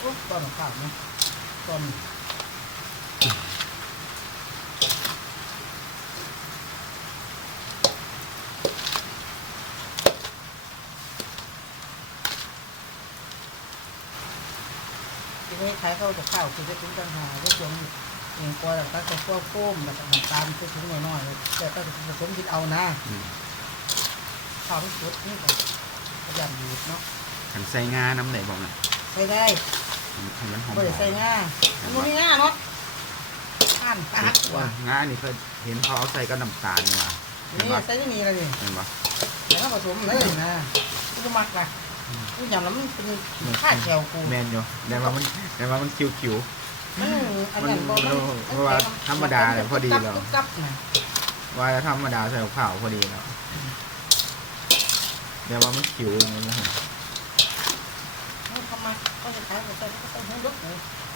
โอ้ตอนข้าวนะตอนทีนี้ขายข้าวกับข้าวคือจะถึงปัญหาก็ช่วงเองกลัวแต่ก็จะพวกโก้มแบบน้ำตาลก็ถึงน้อยๆเลยแต่ก็จะผสมกินเอานะอืมข้าวที่สุดนี่ก็พยายามอยู่เนาะขันใส่งาน้ำไหนบอกน่ะใส่ได้ ให้มันหอมไม่ได้ใส่ง่ามันบ่มีง่าเนาะอ่านตาหักกว่างานี่เคยเห็นเขาเอาใส่กับน้ำตาลนี่ว่ะเห็นนี่ปะใส่ไม่มีอะไรเลยเห็นปะแต่ถ้าผสมเลยนะกูก็มักละกูยำแล้วมันเป็นข้าแถวกูแมนอยู่แต่ว่ามันแต่ว่ามันคิวคิวมันอันนั้นบ่มันเพราะว่าธรรมดาเนี่ยพอดีแล้วกุ๊บกับนะๆว่าจะธรรมดาใส่กับข้าวพอดีแล้วแต่ว่ามันคิวอย่างนี้นะ มันทำไมก็จะข